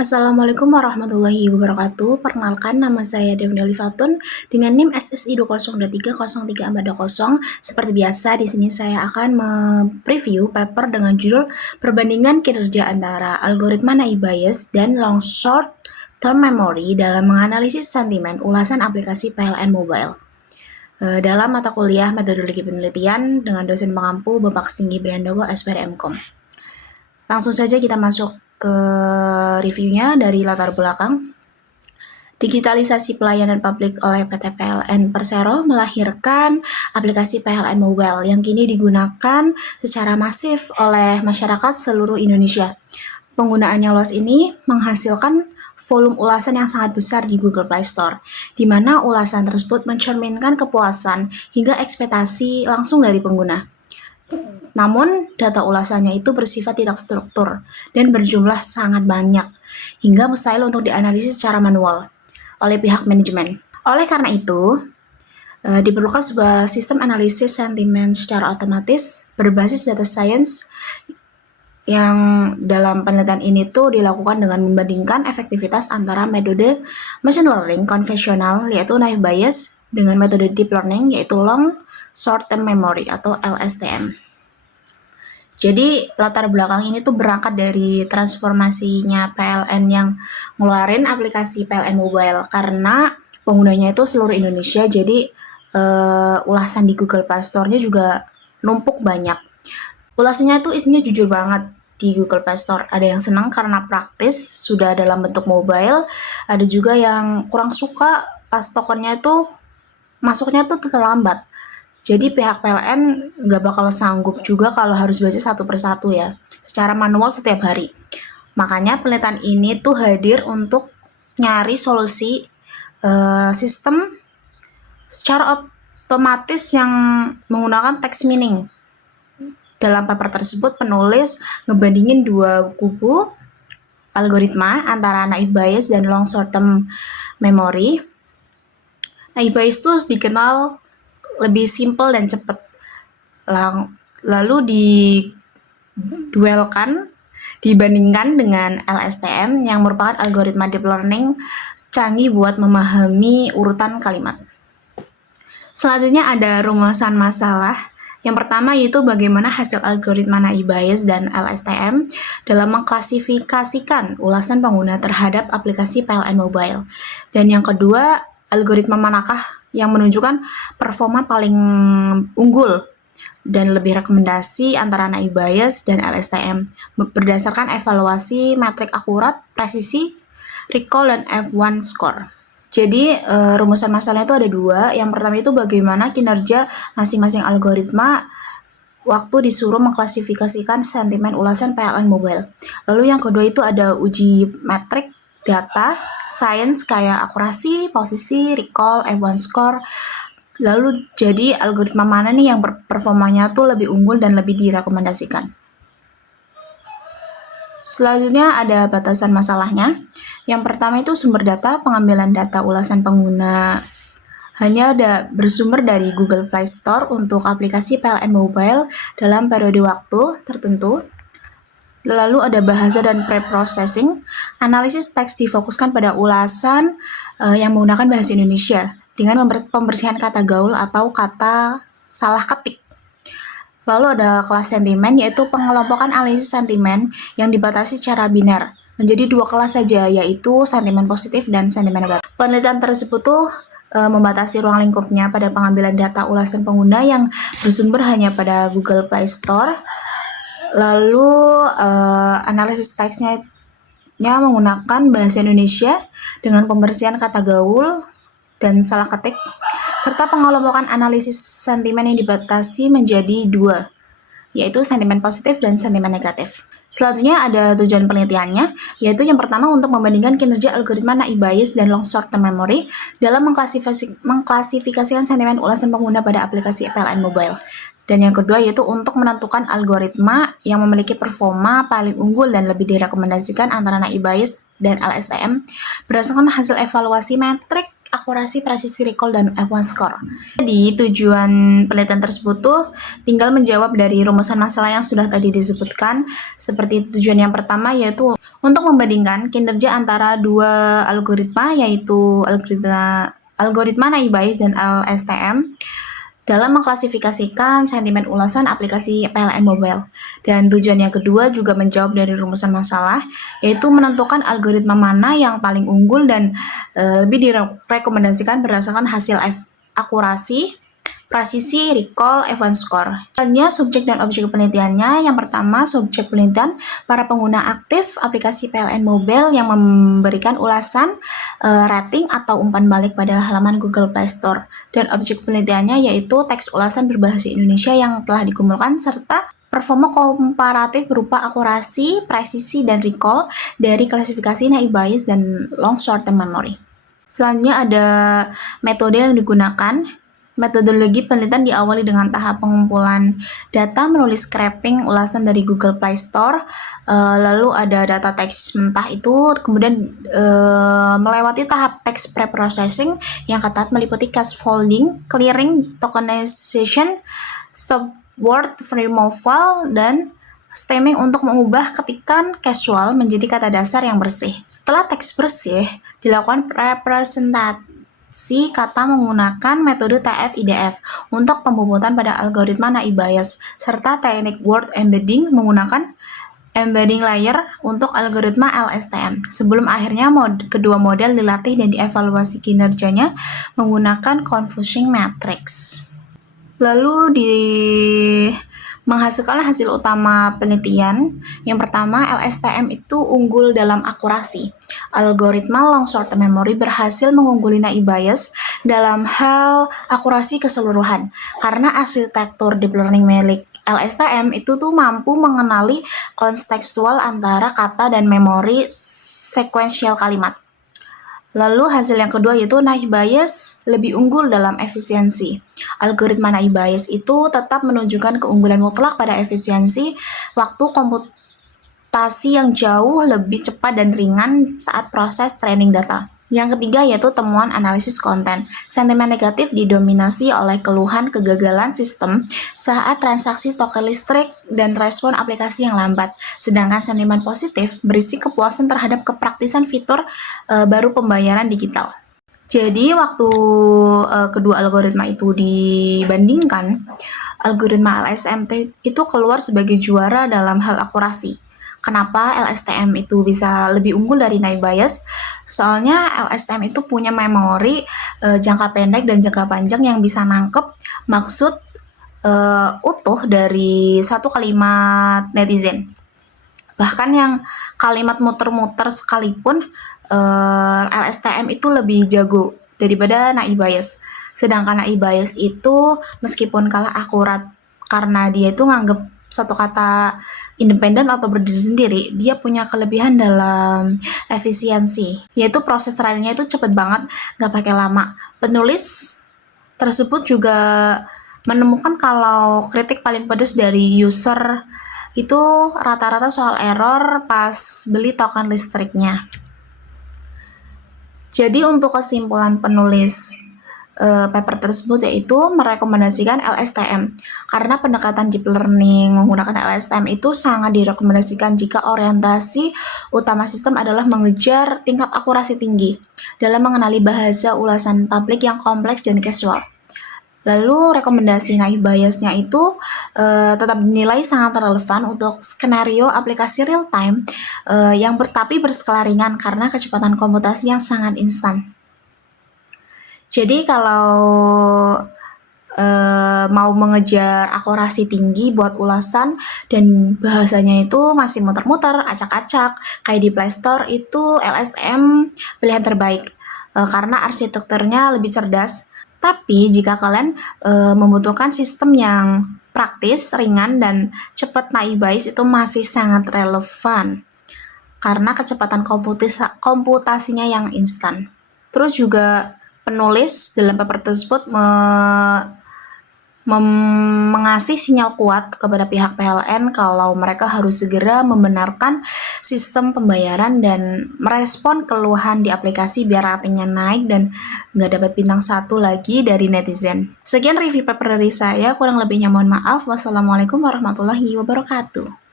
Assalamualaikum warahmatullahi wabarakatuh. Perkenalkan, nama saya Devnali Fatun dengan NIM SSI 20230340. Seperti biasa, di sini saya akan mereview paper dengan judul Perbandingan Kinerja Antara Algoritma Naive Bayes dan Long Short Term Memory dalam menganalisis sentimen ulasan aplikasi PLN Mobile. Dalam mata kuliah Metodologi Penelitian dengan dosen pengampu Bapak Singgi Briandogo, SPD MKOM. Langsung saja kita masuk ke reviewnya dari latar belakang. Digitalisasi pelayanan publik oleh PT PLN Persero melahirkan aplikasi PLN Mobile yang kini digunakan secara masif oleh masyarakat seluruh Indonesia. Penggunaannya luas ini menghasilkan volume ulasan yang sangat besar di Google Play Store, di mana ulasan tersebut mencerminkan kepuasan hingga ekspektasi langsung dari pengguna. Namun, data ulasannya itu bersifat tidak struktur dan berjumlah sangat banyak, hingga mustahil untuk dianalisis secara manual oleh pihak manajemen. Oleh karena itu, diperlukan sebuah sistem analisis sentimen secara otomatis berbasis data science yang dalam penelitian ini tuh dilakukan dengan membandingkan efektivitas antara metode machine learning konvensional yaitu naive Bayes dengan metode deep learning yaitu long short term memory atau LSTM. Jadi latar belakang ini tuh berangkat dari transformasinya PLN yang ngeluarin aplikasi PLN Mobile karena penggunanya itu seluruh Indonesia, jadi ulasan di Google Play Store-nya juga numpuk banyak. Ulasannya itu isinya jujur banget di Google Play Store. Ada yang senang karena praktis, sudah dalam bentuk mobile, ada juga yang kurang suka pas tokennya itu masuknya tuh terlambat. Jadi pihak PLN nggak bakal sanggup juga kalau harus baca satu persatu ya, secara manual setiap hari. Makanya penelitian ini tuh hadir untuk nyari solusi sistem secara otomatis yang menggunakan text meaning. Dalam paper tersebut penulis ngebandingin dua kubu algoritma antara naive Bayes dan long short term memory. Naive Bayes itu dikenal lebih simpel dan cepat. Lalu diduelkan, dibandingkan dengan LSTM yang merupakan algoritma deep learning canggih buat memahami urutan kalimat. Selanjutnya ada rumusan masalah. Yang pertama yaitu bagaimana hasil algoritma naive Bayes dan LSTM dalam mengklasifikasikan ulasan pengguna terhadap aplikasi PLN Mobile. Dan yang kedua, algoritma manakah yang menunjukkan performa paling unggul dan lebih rekomendasi antara naive Bayes dan LSTM berdasarkan evaluasi metrik akurat, presisi, recall, dan F1 score. Jadi rumusan masalahnya itu ada dua. Yang pertama itu bagaimana kinerja masing-masing algoritma waktu disuruh mengklasifikasikan sentimen ulasan PLN Mobile. Lalu yang kedua itu ada uji metrik data, science kayak akurasi, posisi, recall, F1 score. Lalu jadi algoritma mana nih yang performanya tuh lebih unggul dan lebih direkomendasikan. Selanjutnya ada batasan masalahnya. Yang pertama itu sumber data, pengambilan data ulasan pengguna hanya bersumber dari Google Play Store untuk aplikasi PLN Mobile dalam periode waktu tertentu. Lalu ada bahasa dan pre-processing. Analisis teks difokuskan pada ulasan yang menggunakan bahasa Indonesia dengan pembersihan kata gaul atau kata salah ketik. Lalu ada kelas sentimen, yaitu pengelompokan analisis sentimen yang dibatasi secara biner menjadi dua kelas saja, yaitu sentimen positif dan sentimen negatif. Penelitian tersebut tuh membatasi ruang lingkupnya pada pengambilan data ulasan pengguna yang bersumber hanya pada Google Play Store. Lalu analisis teksnya menggunakan bahasa Indonesia dengan pembersihan kata gaul dan salah ketik, serta pengelompokan analisis sentimen yang dibatasi menjadi dua, yaitu sentimen positif dan sentimen negatif. Selanjutnya ada tujuan penelitiannya, yaitu yang pertama untuk membandingkan kinerja algoritma naive Bayes dan long short term memory dalam mengklasifikasikan sentimen ulasan pengguna pada aplikasi PLN Mobile. Dan yang kedua yaitu untuk menentukan algoritma yang memiliki performa paling unggul dan lebih direkomendasikan antara naive Bayes dan LSTM berdasarkan hasil evaluasi metrik akurasi, presisi, recall, dan F1 score. Jadi tujuan penelitian tersebut tuh tinggal menjawab dari rumusan masalah yang sudah tadi disebutkan. Seperti tujuan yang pertama yaitu untuk membandingkan kinerja antara dua algoritma, yaitu algoritma naive Bayes dan LSTM dalam mengklasifikasikan sentimen ulasan aplikasi PLN mobile. Dan tujuan yang kedua juga menjawab dari rumusan masalah, yaitu menentukan algoritma mana yang paling unggul dan lebih direkomendasikan berdasarkan hasil akurasi, presisi, recall, F1 score. Selanjutnya, subjek dan objek penelitiannya. Yang pertama, subjek penelitian para pengguna aktif aplikasi PLN mobile yang memberikan ulasan, rating atau umpan balik pada halaman Google Play Store. Dan objek penelitiannya yaitu teks ulasan berbahasa Indonesia yang telah dikumpulkan serta performa komparatif berupa akurasi, presisi, dan recall dari klasifikasi naive Bayes dan long short-term memory. Selanjutnya ada metode yang digunakan. Metodologi penelitian diawali dengan tahap pengumpulan data melalui scraping ulasan dari Google Play Store, lalu ada data teks mentah itu, kemudian melewati tahap text preprocessing yang ketat meliputi scaffolding, clearing, tokenization, stop word removal, dan stemming untuk mengubah ketikan casual menjadi kata dasar yang bersih. Setelah teks bersih, dilakukan representasi kata menggunakan metode TF-IDF untuk pembobotan pada algoritma naive Bayes, serta teknik word embedding menggunakan embedding layer untuk algoritma LSTM. Sebelum akhirnya kedua model dilatih dan dievaluasi kinerjanya menggunakan confusion matrix. Lalu menghasilkan hasil utama penelitian. Yang pertama, LSTM itu unggul dalam akurasi. Algoritma long short memory berhasil mengungguli naive Bayes dalam hal akurasi keseluruhan karena arsitektur deep learning milik LSTM itu tuh mampu mengenali kontekstual antara kata dan memori sekuensial kalimat. Lalu hasil yang kedua yaitu naive Bayes lebih unggul dalam efisiensi. Algoritma naive Bayes itu tetap menunjukkan keunggulan mutlak pada efisiensi waktu komputasi yang jauh lebih cepat dan ringan saat proses training data. Yang ketiga yaitu temuan analisis konten. Sentimen negatif didominasi oleh keluhan kegagalan sistem saat transaksi token listrik dan respon aplikasi yang lambat. Sedangkan sentimen positif berisi kepuasan terhadap kepraktisan fitur baru pembayaran digital. Jadi waktu kedua algoritma itu dibandingkan, algoritma LSTM itu keluar sebagai juara dalam hal akurasi. Kenapa LSTM itu bisa lebih unggul dari naive Bayes? Soalnya LSTM itu punya memori jangka pendek dan jangka panjang yang bisa nangkep maksud utuh dari satu kalimat netizen. Bahkan yang kalimat muter-muter sekalipun, LSTM itu lebih jago daripada naive Bayes. Sedangkan naive Bayes itu meskipun kalah akurat karena dia itu nganggep satu kata independen atau berdiri sendiri, dia punya kelebihan dalam efisiensi, yaitu proses trainingnya itu cepet banget, nggak pakai lama. Penulis tersebut juga menemukan kalau kritik paling pedas dari user itu rata-rata soal error pas beli token listriknya. Jadi untuk kesimpulan penulis paper tersebut yaitu merekomendasikan LSTM karena pendekatan deep learning menggunakan LSTM itu sangat direkomendasikan jika orientasi utama sistem adalah mengejar tingkat akurasi tinggi dalam mengenali bahasa ulasan publik yang kompleks dan casual. Lalu rekomendasi naive Bayesnya itu tetap dinilai sangat relevan untuk skenario aplikasi real time yang tapi berskala ringan karena kecepatan komputasi yang sangat instan. Jadi kalau mau mengejar akurasi tinggi buat ulasan dan bahasanya itu masih muter-muter, acak-acak, kayak di Play Store itu LSTM pilihan terbaik karena arsitekturnya lebih cerdas. Tapi jika kalian membutuhkan sistem yang praktis, ringan, dan cepat, naive Bayes itu masih sangat relevan karena kecepatan komputasinya yang instan. Terus juga penulis dalam paper tersebut mengasih sinyal kuat kepada pihak PLN kalau mereka harus segera membenarkan sistem pembayaran dan merespon keluhan di aplikasi biar ratingnya naik dan nggak dapat bintang 1 lagi dari netizen. Sekian review paper dari saya, kurang lebihnya mohon maaf. Wassalamualaikum warahmatullahi wabarakatuh.